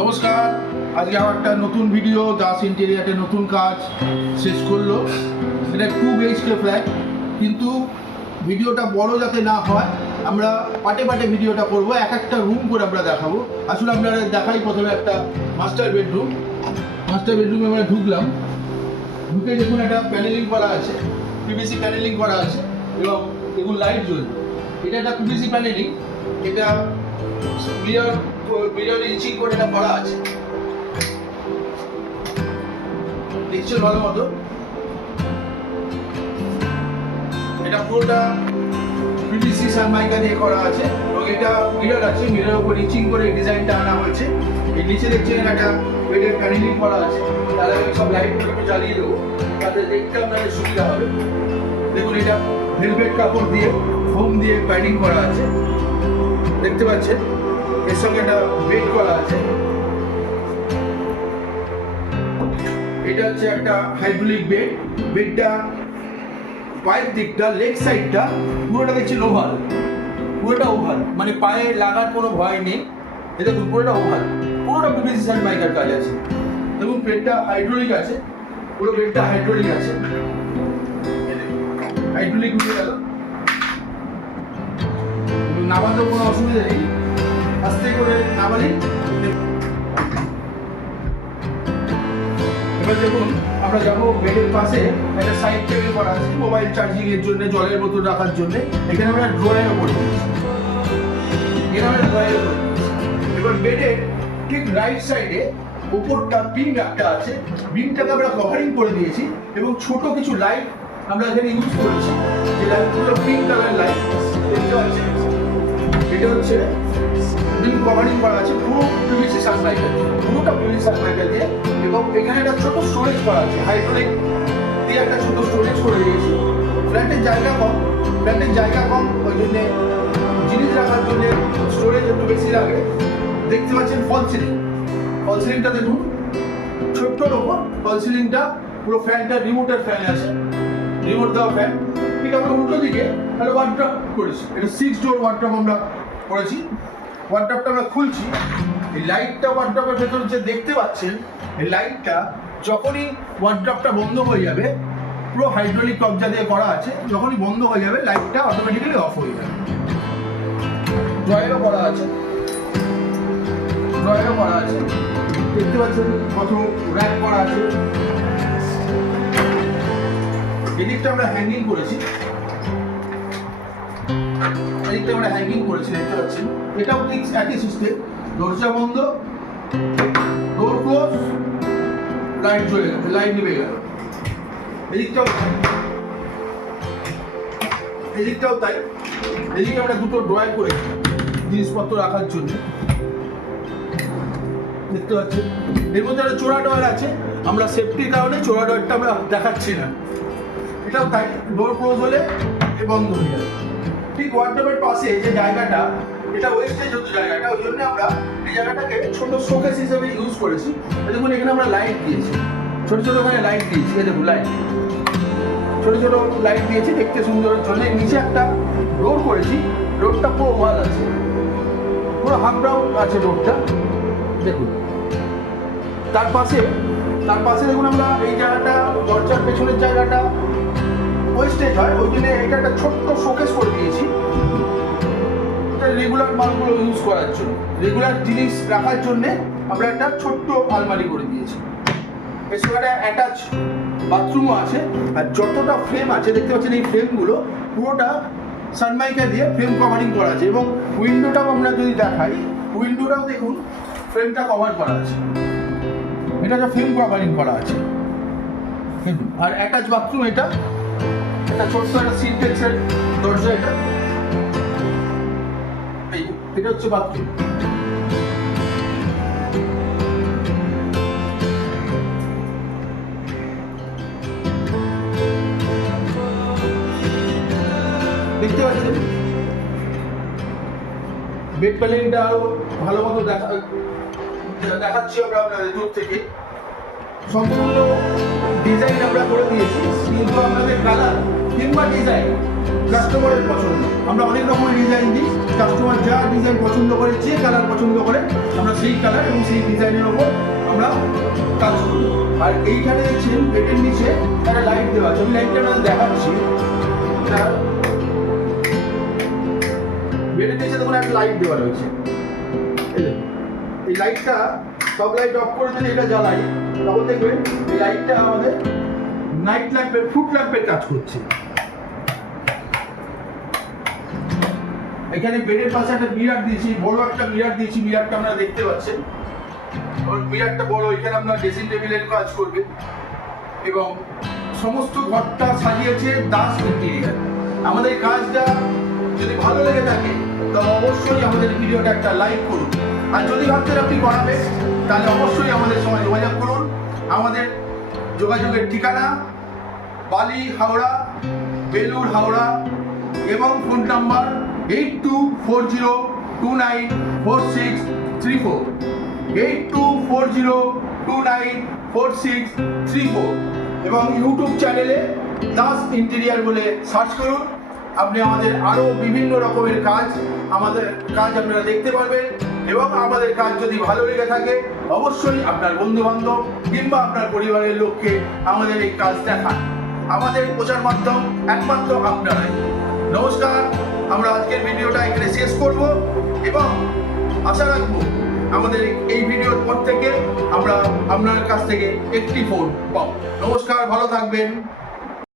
নমস্কার, আজকে আমার একটা নতুন ভিডিও দাস ইন্টেরিয়ারের নতুন কাজ শেষ করলো। এটা 2 BHK ফ্ল্যাট, কিন্তু ভিডিওটা বড় যাতে না হয় আমরা পাটে পাটে ভিডিওটা করব, এক একটা রুম করে আমরা দেখাবো। আসলে আপনারা দেখাই প্রথমে একটা মাস্টার বেডরুমে আমরা ঢুকলাম। ঢুকে দেখুন একটা প্যানেলিং করা আছে, পিভিসি প্যানেলিং করা আছে এবং দেখুন লাইট জ্বলছে। এটা একটা পিভিসি প্যানেলিং, এটা মিরর ইঞ্চিং করে এটা করা আছে, দেখছেন ভালো মতো। এটা পুরোটা পিভিসি সানমাইকা দিয়ে করা আছে এবং এটা মিরর আছে, মিররের উপর ইঞ্চিং করে ডিজাইনটা আনা হয়েছে। এই নিচে দেখছেন একটা বেডের প্যানেলিং করা আছে, তাহলে আমি সব লাইটগুলো একটু জ্বালিয়ে দেবো তাতে দেখতে আপনাদের সুবিধা হবে। দেখুন এটা ভেলভেট কাপড় দিয়ে ফোম দিয়ে প্যাডিং করা আছে, দেখতে পাচ্ছেন। এর সঙ্গে একটা বেড করা আছে। এটা হচ্ছে একটা হাইড্রোলিক বেড। বেডটা পায়ের দিকটা, লেগ সাইডটা পুরোটা দেখছি ওভাল, পুরোটা ওভাল, মানে পায়ে লাগার কোনো ভয় নেই। এটা দেখুন পুরোটা ওভাল, পুরোটা পিভিসি সানমাইকার কাজ আছে। দেখুন বেডটা হাইড্রোলিক আছে, পুরো বেডটা হাইড্রোলিক আছে। হাইড্রোলিক উঠে গেল, নামাতেও কোনো অসুবিধা নেই, আস্তে করে নামালি। এবার দেখুন আমরা যাবো বেডের পাশে একটা সাইড টেবিল করা আছে মোবাইল চার্জিং এর জন্য, জলের বোতল রাখার জন্য। এখানে আমরা ড্রয়ার করে দিয়েছি, এবার বেডের ঠিক রাইট সাইডে উপরটা বিম একটা আছে, বিমটাকে আমরা কভারিং করে দিয়েছি এবং ছোট কিছু লাইট আমরা এখানে ইউজ করেছি, যে লাইটগুলো পিঙ্ক কালার লাইট দেখতে পাচ্ছেন। এটা হচ্ছে বিম কভারিং করা আছে পুরো পিভিসি সানমাইকা, পুরোটা পিভিসি সানমাইকা দিয়ে। এবং এখানে একটা ছোট স্টোরেজ করা আছে, হাইড্রোলিক দিয়ে একটা ছোট স্টোরেজ করে দিয়েছি। ফ্ল্যাটের জায়গা কম, ওই জন্যে জিনিস রাখার জন্য স্টোরেজ একটু বেশি লাগে। দেখতে পাচ্ছেন ফল সিলিংটা দেখুন, ছোট্টর ওপর ফল সিলিংটা, পুরো ফ্যানটা রিমোটের ফ্যান আছে, রিমোট দেওয়া ফ্যান। ঠিক আমরা উল্টো দিকে একটা ওয়ার্ড্রপ করেছি, এটা 6 ডোর ওয়ার্ড্রপ আমরা করেছি। ওয়ার্ড্রপটা আমরা খুলছি, এই লাইটটা ওয়ার্ড্রপের ভেতর যে দেখতে পাচ্ছেন, এই লাইটটা যখনই ওয়ার্ড্রপটা বন্ধ হয়ে যাবে, পুরো হাইড্রোলিক কবজা দিয়ে করা আছে, যখনই বন্ধ হয়ে যাবে লাইটটা অটোমেটিক্যালি অফ হয়ে যাবে। ড্রয়ারও করা আছে, দেখতে পাচ্ছেন কত র্যাক করা আছে। এদিকটা আমরা হ্যাঙ্গিং করেছি, দেখতে পাচ্ছেন। এটাও ঠিক একই সিস্টেম, দরজা বন্ধ, ডোর ক্লোজ, লাইট জ্বলে গেল, লাইট নিভে গেল। এদিকটাও তাই। এদিকে আমরা দুটো ড্রয়ার করেছি জিনিসপত্র রাখার জন্য, দেখতে পাচ্ছেন। এর মধ্যে একটা চোরা ড্রয়ার আছে, আমরা সেফটির কারণে চোরা ড্রয়ারটা আমরা দেখাচ্ছি না। এটাও তাই, ডোর ক্লোজ হলে বন্ধ হয়ে যাবে। ঠিক ওয়ার্ডরোবের পাশে যে জায়গাটা, এটা ওয়েস্টেজ হতো জায়গাটা, ওই জন্য আমরা এই জায়গাটাকে ছোট শোকেস হিসেবে ইউজ করেছি। দেখুন এখানে আমরা লাইট দিয়েছি, ছোট ওখানে লাইট দিয়েছি, এই দেখুন লাইট, ছোট লাইট দিয়েছি দেখতে সুন্দরের জন্য। নিচে একটা ডোর করেছি, ডোরটা পুরো ওয়াল আছে, পুরো হাফ রাউন্ড আছে ডোরটা, দেখুন। তার পাশে দেখুন আমরা এই জায়গাটা, দরজার পেছনের জায়গাটা ওয়েস্টেজ হয়, ওই জন্য এটা একটা ছোট্ট শোকেস করে দিয়েছি, রেগুলার মালগুলো ইউজ করার জন্য, রেগুলার জিনিস রাখার জন্য আমরা একটা ছোট্ট আলমারি করে দিয়েছি। এর সঙ্গে একটা অ্যাটাচ বাথরুমও আছে। আর যতটা ফ্রেম আছে দেখতে পাচ্ছেন, এই ফ্রেমগুলো পুরোটা সানমাইকা দিয়ে ফ্রেম কভারিং করা আছে। এবং উইন্ডোটাও আমরা যদি দেখাই, উইন্ডোটাও দেখুন ফ্রেমটা কভার করা আছে, এটা ফ্রেম কভারিং করা আছে। আর অ্যাটাচ বাথরুম, এটা ছোট্ট একটা সিনটেক্সের দরজা, এটা হচ্ছে বাথরুম। দেখতে পাচ্ছেন বেড প্যানেলিংটা আরো ভালো মতো দেখাচ্ছি আমরা আপনাদের দূর থেকে। সম্পূর্ণ ডিজাইন আমরা করে দিয়েছি, কিন্তু আপনাদের কালার কিংবা ডিজাইন কাস্টমারের পছন্দ। আমরা অনেক রকমের ডিজাইন দিই, কাস্টমার যা ডিজাইন পছন্দ করে, যে কালার পছন্দ করে, আমরা সেই কালার এবং সেই ডিজাইনের ওপর আমরা কাজ করি। আর এইখানে দেখছেন বেডের নিচে একটা লাইট দেওয়া আছে, আমি লাইটটা আপনাদের দেখাচ্ছি। বেডের নিচে দেখুন একটা লাইট দেওয়া রয়েছে, এই লাইটটা সব লাইট অফ করে যদি এটা জ্বালাই তখন দেখবেন এই লাইটটা আমাদের নাইট ল্যাম্পের, ফুট ল্যাম্পের কাজ করছে। এখানে বেডের পাশে একটা মিরার দিয়েছি, বড় একটা মিরার দিয়েছি, মিরারটা আপনারা দেখতে পাচ্ছেন। মিরারটা বড়, এখানে আপনার ড্রেসিং টেবিলের কাজ করবে এবং সমস্ত ঘরটা সাজিয়েছে দাস ইন্টেরিয়ার। আমাদের কাজটা যদি ভালো লেগে থাকে তো অবশ্যই আমাদের ভিডিওটা একটা লাইক করুন। আর যদি ভাবছেন আপনি করাবেন তাহলে অবশ্যই আমাদের সঙ্গে যোগাযোগ করুন। আমাদের যোগাযোগের ঠিকানা বালি হাওড়া, বেলুর হাওড়া এবং ফোন নাম্বার 8240294634, 8240294634 এবং ইউটিউব চ্যানেলে দাস ইন্টেরিয়ার বলে সার্চ করুন। আপনি আমাদের আরও বিভিন্ন রকমের কাজ, আমাদের কাজ আপনারা দেখতে পারবেন এবং আমাদের কাজ যদি ভালো লেগে থাকে অবশ্যই আপনার বন্ধুবান্ধব কিংবা আপনার পরিবারের লোককে আমাদের এই কাজ দেখান। আমাদের প্রচার মাধ্যম একমাত্র আপনারাই। নমস্কার, আমরা আজকের ভিডিওটা এখানে শেষ করব এবং আশা রাখবো আমাদের এই ভিডিওর পর থেকে আমরা আপনার কাছ থেকে একটি ফোন পাবো। নমস্কার, ভালো থাকবেন।